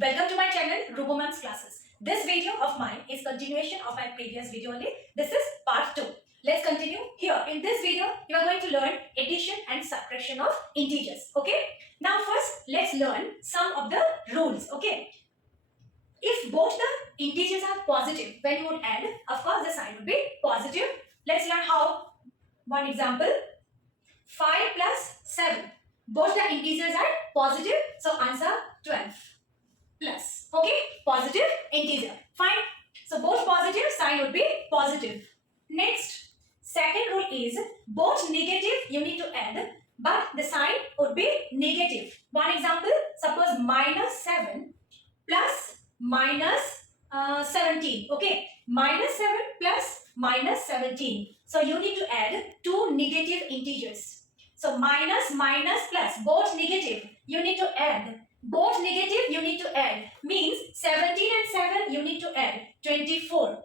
Welcome to my channel Rubu MAAMS classes. This video of mine is continuation of my previous video only. This is part 2. Let's continue. Here in this video you are going to learn addition and subtraction of integers. Okay. Now first let's learn some of the rules. Okay. If both the integers are positive, when you would add, of course the sign would be positive. Let's learn how. One example. 5 plus 7. Both the integers are positive. So answer 12. Plus, okay, positive integer, fine. So both positive, sign would be positive. Next, second rule is both negative you need to add, but the sign would be negative. One example, suppose minus 7 plus minus 17, okay, minus 7 plus minus 17. So you need to add two negative integers. So minus plus, both negative, you need to add. Both negative you need to add, means 17 and 7 you need to add 24.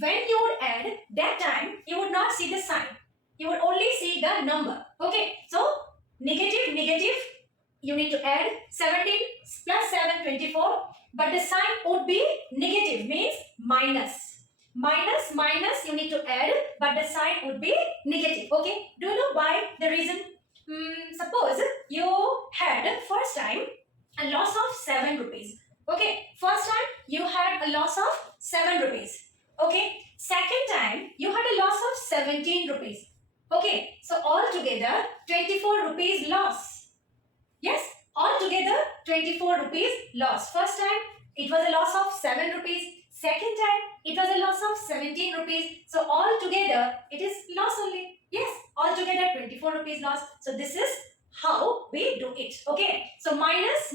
When you would add, that time you would not see the sign, you would only see the number. Okay, so negative you need to add 17 plus 7 24, but the sign would be negative, means minus you need to add, but the sign would be negative. Okay, do you know why? The reason, suppose you had first time a loss of 7 rupees. Okay, first time you had a loss of 7 rupees. Okay, second time you had a loss of 17 rupees. Okay, so altogether 24 rupees loss. Yes, altogether 24 rupees loss. First time it was a loss of 7 rupees. Second time it was a loss of 17 rupees. So altogether it is loss only. Yes, altogether 24 rupees loss. So this is how we do it. Okay, so minus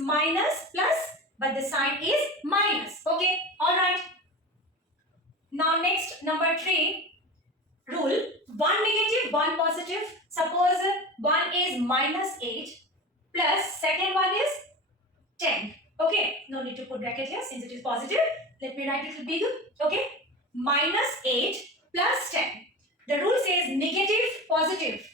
plus, but the sign is minus. Okay, all right. Now next, number 3 rule, one negative, one positive. Suppose one is minus 8 plus second one is 10. Okay, no need to put bracket here since it is positive. Let me write it a little bigger. Okay, minus 8 plus 10. The rule says negative, positive.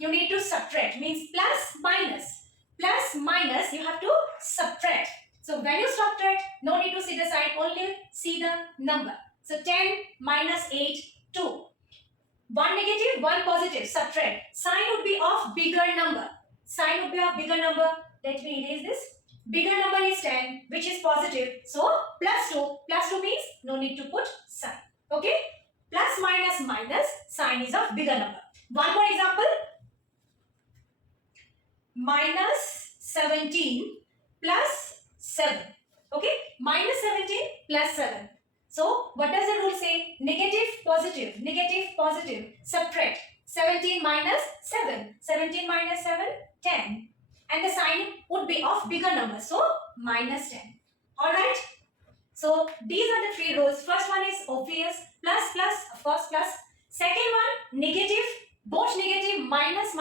You need to subtract, means plus minus you have to subtract. So when you subtract, no need to see the sign, only see the number. So 10 minus 8, 2. One negative, one positive, subtract. Sign would be of bigger number. Sign would be of bigger number. Let me erase this. Bigger number is 10, which is positive. So plus 2. Plus 2 means no need to put sign. Okay? Plus minus, sign is of bigger number. One more example. Minus 17 plus 7. Okay, minus 17 plus 7. So what does the rule say? Negative, positive, subtract. 17 minus 7. 17 minus 7, 10. And the sign would be of bigger number. So minus 10. Alright. So these are the 3 rules. First one is obvious. Plus, of course plus. Second one, negative. Both negative, minus,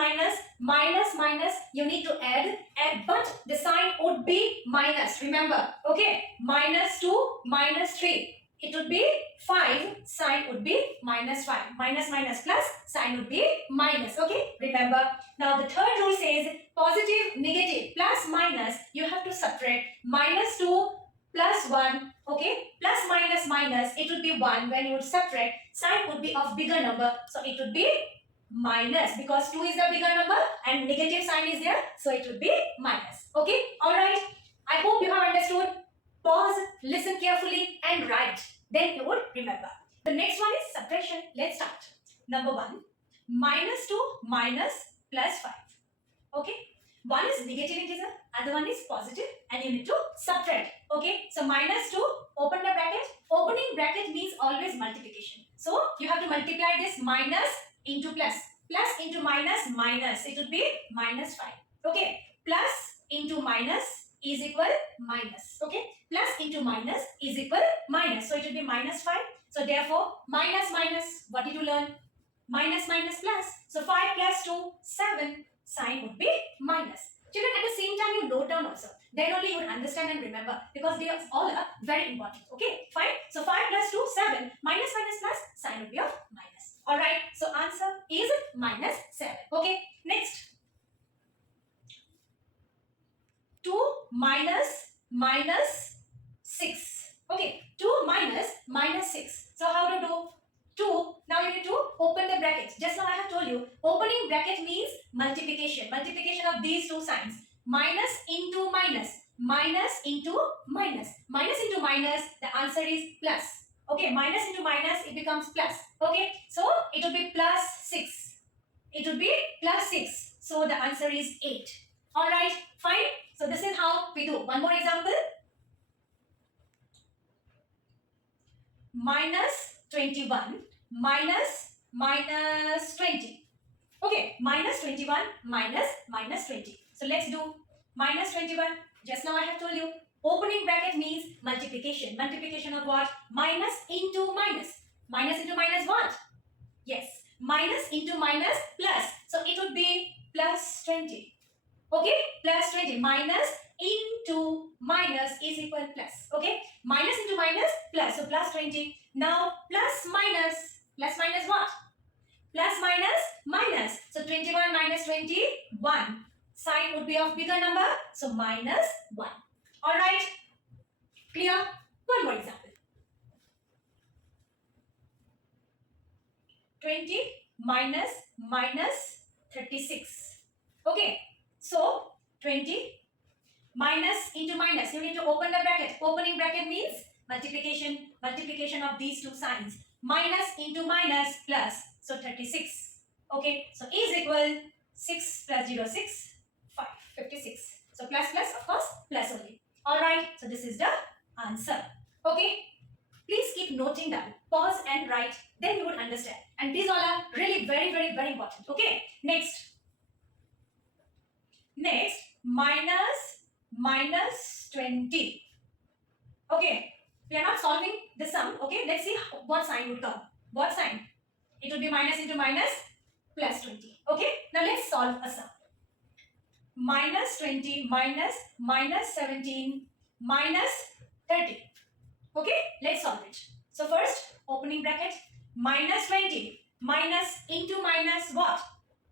you need to add, but the sign would be minus, remember, okay, minus 2, minus 3, it would be 5, sign would be minus 5, minus plus, sign would be minus, okay, remember. Now the third rule says, positive, negative, plus, minus, you have to subtract, minus 2, plus 1, okay, plus, minus, it would be 1, when you would subtract, sign would be of bigger number, so it would be minus, because 2 is the bigger number and negative sign is there, so it would be minus. Okay, alright. I hope you have understood. Pause, listen carefully and write. Then you would remember. The next one is subtraction. Let's start. Number 1, minus 2 minus plus 5. Okay, one is negative integer, other one is positive, and you need to subtract. Okay, so minus 2, open the bracket. Opening bracket means always multiplication. So you have to multiply this minus into plus into minus, it would be minus 5. Okay, plus into minus is equal minus. Okay, plus into minus is equal minus, so it will be minus 5. So therefore minus, what did you learn? Minus plus. So 5 plus 2, 7, sign would be minus. Children, at the same time you note down also, then only you will understand and remember, because they all are very important. Okay, fine. So 5 plus 2, 7, minus plus, sign would be of minus. Alright, so answer is minus 7. Okay, next. 2 minus minus 6. Okay, 2 minus 6. So how to do? 2, now you need to open the bracket. Just now I have told you, opening bracket means multiplication. Multiplication of these two signs. Minus into minus. Minus into minus. Minus into minus, the answer is plus. Okay, minus into minus, it becomes plus. Okay, so it will be plus 6. It will be plus 6. So the answer is 8. Alright, fine. So this is how we do. One more example. Minus 21 minus 20. Okay, minus 21 minus 20. So let's do minus 21. Just now I have told you, opening bracket means multiplication. Multiplication of what? Minus into minus. Minus into minus what? Yes, minus into minus plus. So it would be plus 20. Okay, plus 20. Minus into minus is equal plus. Okay, minus into minus plus. So plus 20. Now plus minus. Plus minus what? Plus minus minus. So 21 minus 21. Sign would be of bigger number. So minus 1. Alright. Clear? One more example. 20 minus 36. Okay. So 20 minus into minus. You need to open the bracket. Opening bracket means multiplication. Multiplication of these two signs. Minus into minus plus. So 36. Okay. So is equal 6 plus 0, 6, 5, 56. So plus plus, of course, plus only. Alright. So this is the answer. Okay. Please keep noting down. Pause and write. Then you would understand. And these all are really very important. Okay. Next, minus 20. Okay, we are not solving the sum. Okay, let's see what sign would come. What sign? It will be minus into minus plus 20. Okay, now let's solve a sum. Minus 20 minus 17 minus 30. Okay, let's solve it. So first, opening bracket, minus 20 minus into minus what?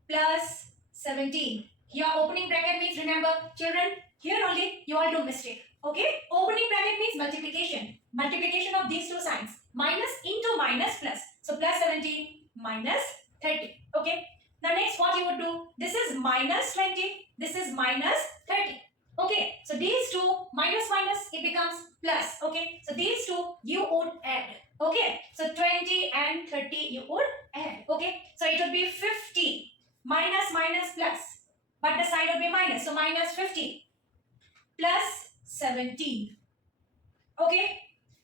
Plus 17. Here opening bracket means, remember children, here only you all do mistake. Okay, opening bracket means multiplication. Multiplication of these two signs. Minus into minus plus. So plus 17 minus 30. Okay, now next what you would do? This is minus 20. This is minus 30. Okay, so these two minus it becomes plus. Okay, so these two you would add. Okay, so 20 and 30 you would add. Okay, so it would be 50 minus plus. But the sign will be minus. So minus 50 plus 17. Okay.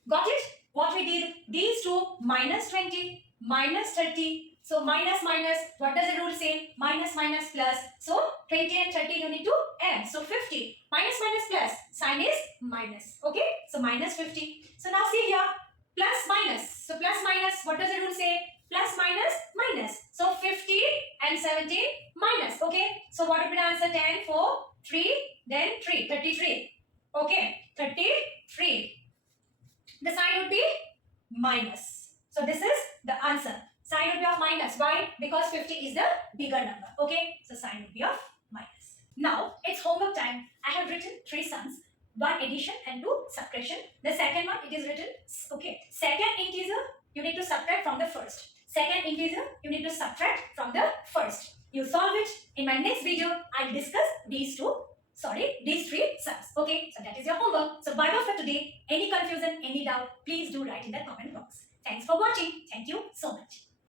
Got it? What we did? These two minus 20 minus 30. So minus. What does the rule say? Minus plus. So 20 and 30 you need to add. So 50 minus plus. Sign is minus. Okay. So minus 50. So now see here. Plus minus. So plus minus. What does the rule say? Plus minus. So 50 and 17 minus. Okay. So what would be the answer? 10, 4, 3, then 3. 33. Okay. 33. The sign would be minus. So this is the answer. Sign would be of minus. Why? Because 50 is the bigger number. Okay. So sign would be of minus. Now it's homework time. I have written 3 sums. 1 addition and 2 subtraction. The second one, it is written, okay. Second integer, you need to subtract from the first. Second integer, you need to subtract from the first. You solve it. In my next video, I'll discuss these 3 sums. Okay, so that is your homework. So bye bye for today. Any confusion, any doubt, please do write in the comment box. Thanks for watching. Thank you so much.